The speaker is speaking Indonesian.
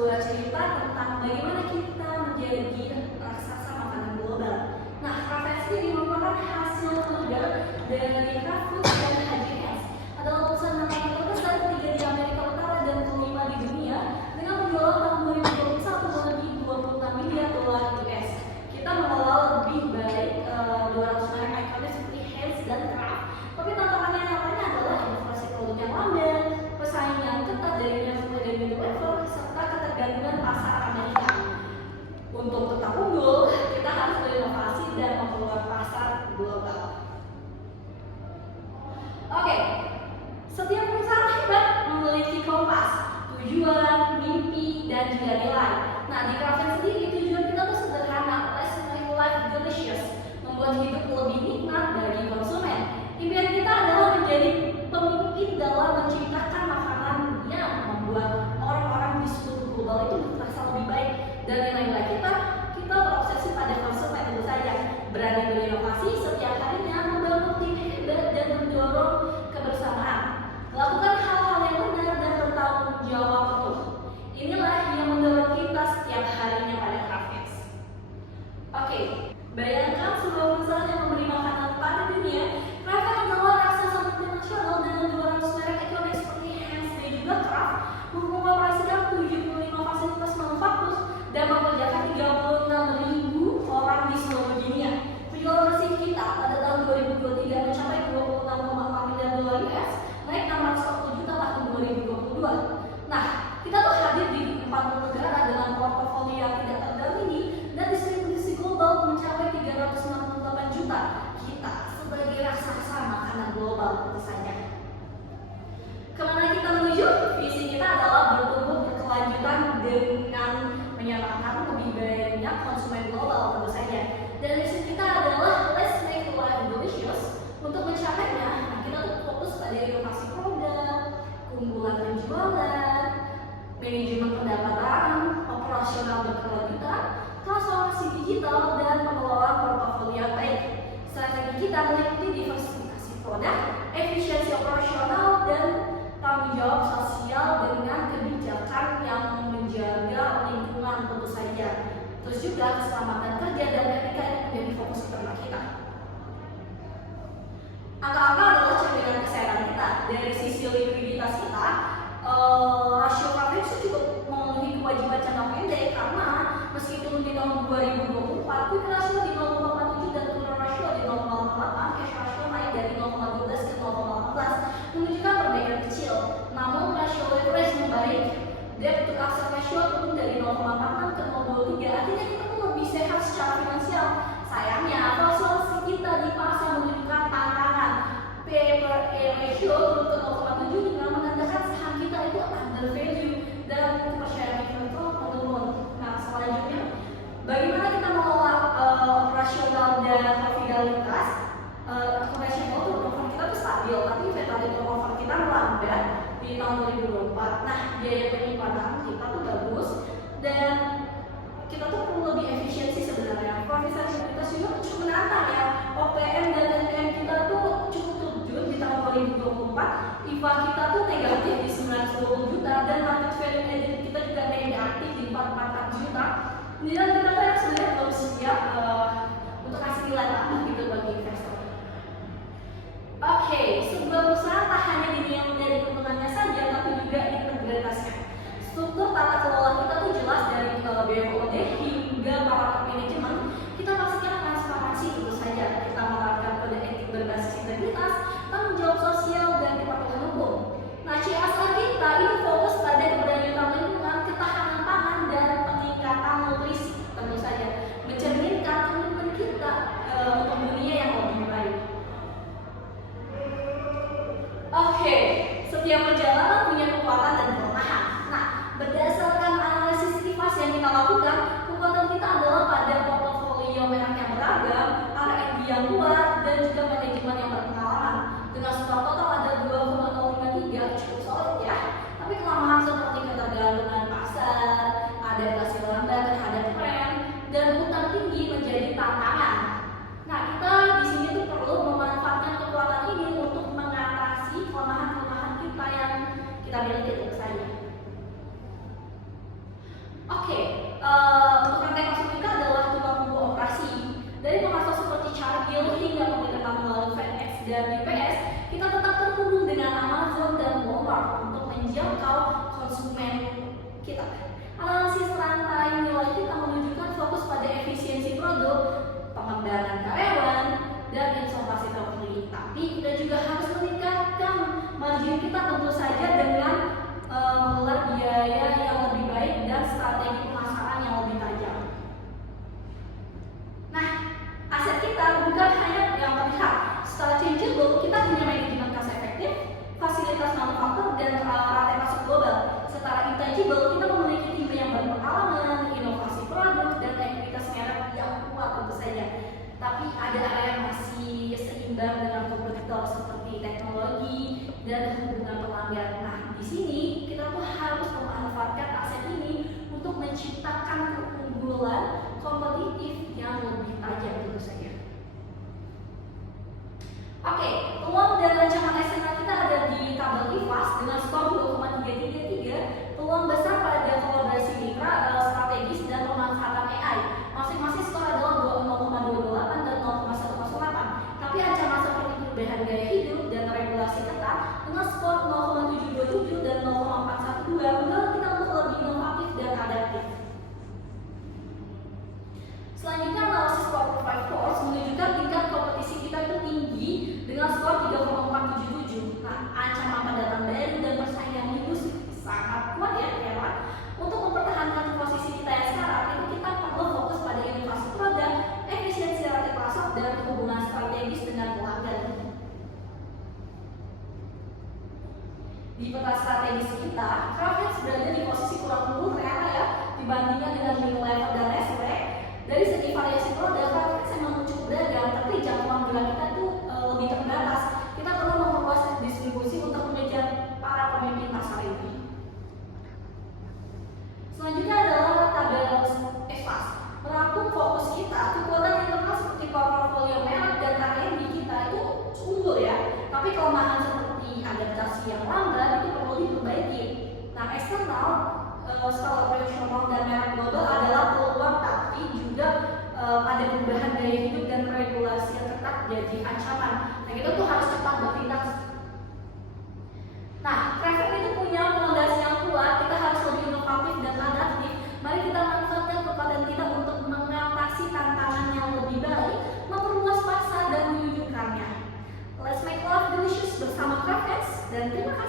sebuah cerita tentang bagaimana kita menjadi raksasa makanan global. Nah, Kraft ini merupakan hasil produk dari Kraft Foods dan H&S. Adalah perusahaan makanan terbesar ketiga di Amerika Utara dan kelima di dunia dengan penjualan tahun 2021 lebih 26 miliar dolar US. Kita mengelola lebih baik 200 merek ikonik seperti Heinz dan Kraft. Tapi tantangannya yang lainnya adalah inflasi produk yang lamban, pesaing yang ketat dari Nestle dan Unilever, serta ketergantungan pasar Amerika. Untuk tetap unggul, kita harus berinovasi dan memperluas pasar global. Oke, setiap perusahaan hebat memiliki kompas, tujuan, mimpi, dan juga nilai. Nah, di Kraft sendiri tujuan kita tuh sederhana, let's make life delicious, membuat hidup lebih nikmat bagi konsumen. Impian kita adalah menjadi pemimpin dalam menciptakan makanan yang membuat orang-orang di seluruh global itu merasa lebih baik. Dan nilai-nilai kita berobsesi pada konsumen tentu saja, berani berinovasi setiap harinya, membangun tim hebat dan mendorong kebersamaan. Lakukan hal-hal yang benar dan bertanggung jawab penuh. Inilah yang mendorong kita setiap harinya pada Kraft. Oke, bayangkan sebuah perusahaan yang memberi makanan pada dunia. Kraft adalah raksasa multinasional dengan 200 merek ikonik seperti Heinz dan juga Kraft, mengoperasikan 75 fasilitas manufaktur dan mempekerjakan 36.000 orang di seluruh dunia. Penjualan bersih kita pada tahun 2023 mencapai 26,4 miliar dolar US, naik 640 juta tahun 2022. Nah, kita tuh hadir di 40 negara dengan portofolio yang tidak terdahului dan distribusi global mencapai 368 juta. Kita sebagai raksasa makanan global tentu saja. Kemana kita menuju? Visi kita adalah bertumbuh berkelanjutan dengan menyerahkan lebih banyak konsumen global tentu saja. Dan misi kita adalah let's make life delicious. Untuk mencapainya, kita tuh fokus pada inovasi produk, keunggulan penjualan, manajemen pendapatan, operasional berkelanjutan, transformasi digital, dan pengelolaan portofolio baik. Strategi kita meliputi diversifikasi produk, efisiensi operasional, dan tanggung jawab sosial dengan kebijakan yang menjaga lingkungan tentu saja. Terus juga keselamatan kerja dan etika yang menjadi fokus utama kita. Angka-angka adalah cerminan kesehatan kita. Dari sisi likuiditas kita, rasio Kraft itu cukup memenuhi kewajiban jangka pendek karena meskipun di tahun 2024 quick rasio di 0,47 dan current rasio di 0,8, cash rasio naik dari 0,12 ke 0,18 menunjukkan perbaikan kecil. Namun rasio leverage membaik, debt to asset ratio turun dari 0,46 ke 0,23, artinya kita tuh lebih sehat secara finansial. Sayangnya, valuasi kita di pasar menunjukkan tantangan. P/E ratio turun ke 0,7 dengan menandakan saham kita itu under value dan kepercayaan investor menurun. Nah, selanjutnya, bagaimana kita mengelola operasional dan profitabilitas? Operasional turnover kita itu stabil, tapi inventory turnover kita melambat di tahun 2024. Nah, biaya penyimpanan kita tuh bagus dan kita tuh perlu lebih efisiensi sebenarnya. Profitabilitas juga cukup menantang ya. OPM dan NPM kita tuh cukup turun di tahun 2024. IVA kita tuh negatif di 910 juta dan market value added kita juga negatif di 444 juta. Nilai kita tuh yang sebenarnya belum siap untuk kasih nilai tambah gitu bagi investor. Oke, sebuah perusahaan tak hanya dinilai dari keuntungannya saja, tapi juga integritasnya. Struktur tata kelola kita tuh jelas dari BOD hingga para top manajemen. Kita pastikan transparansi tentu saja. Kita menerapkan kode etik berbasis integritas, tanggung jawab sosial, dan kepatuhan hukum. Nah, CSR kita itu fokus pada keberlanjutan lingkungan, ketahanan pangan, dan peningkatan nutrisi tentu saja. Mencerminkan komitmen kita untuk dunia yang lebih baik. Oke, setiap perjalanan punya kekuatan dan kelemahan. Nah, berdasarkan analisis Tifas yang kita lakukan, kekuatan kita adalah pada portofolio merek yang beragam, R&D yang kuat, dan juga manajemen yang berpengalaman. Dengan skor total ada 2,053, cukup solid ya. Tapi kelemahan seperti ketergantungan pasar, adaptasi lambat terhadap tren, dan utang tinggi menjadi tantangan. Nah, kita di sini tuh perlu memanfaatkan kekuatan ini untuk mengatasi kelemahan-kelemahan kita yang kita miliki tentu saja. dan UPS, kita tetap terhubung dengan Amazon dan Walmart untuk menjangkau konsumen kita. Analisis rantai nilai kita menunjukkan fokus pada efisiensi produk, pengembangan karyawan, dan inovasi teknologi. Tapi kita juga harus meningkatkan margin kita tentu saja dengan mengelola biaya yang lebih baik dan strategi pemasaran yang lebih tajam. Nah, aset kita bukan hanya yang terlihat. Secara tangible, kita punya manajemen kas efektif, fasilitas manufaktur, dan rantai pasok global. Secara intangible, kita memiliki tim yang berpengalaman, inovasi produk, dan ekuitas merek yang kuat tentu saja. Tapi ada area yang masih seimbang dengan kompetitor seperti teknologi dan hubungan pelanggan. Nah, di sini kita tuh harus memanfaatkan aset ini untuk menciptakan keunggulan kompetitif yang lebih tajam tentu saja. Oke, peluang dan ancaman eksternal kita ada di tabel IFAS dengan skor 2,333. Peluang besar pada kolaborasi mitra, strategis, dan pemanfaatan AI. Masing-masing skor adalah 0,228 dan 0,108. Tapi ancaman seperti perubahan gaya hidup dan regulasi ketat dengan skor 0,727 dan 0,412 mendorong kita untuk lebih inovatif dan adaptif. Selanjutnya, analisis Corporate 5 Force menunjukkan tingkat kompetisi kita itu tinggi dengan skor 3,477. Nah, ancaman pendatang baru dan persaingan industri sangat kuat ya, teman. Untuk mempertahankan posisi kita yang sekarang, itu kita perlu fokus pada inovasi produk, efisiensi rantai pasok, dan hubungan strategis dengan pelanggan. Di peta strategis kita, Crafters berada di posisi kurang unggul ternyata ya dibandingkan dengan Unilever dan Nestle. Dari segi variasi produk, Crafters memang cukup beragam, tapi jangkauan gerak kita itu lebih terbatas. Kita perlu memperluas distribusi untuk mengejar para pemimpin pasar ini. Selanjutnya adalah tabel EFAS. Merangkum fokus kita, kekuatan internal seperti portfolio merek dan R&D kita itu unggul ya. Tapi kelemahan seperti adaptasi yang lambat itu perlu diperbaiki. Nah, eksternal, skala operasional dan merek global adalah peluang, tapi juga ada perubahan gaya hidup dan regulasi yang ketat jadi ancaman. Nah, kita tuh harus cepat bertindak. Nah, Crafters itu punya fondasi yang kuat, kita harus lebih inovatif dan adaptif. Mari kita manfaatkan kekuatan kita untuk mengatasi tantangan yang lebih baik, memperluas pasar dan menunjukkannya. Let's make life delicious bersama Crafters, dan terima kasih.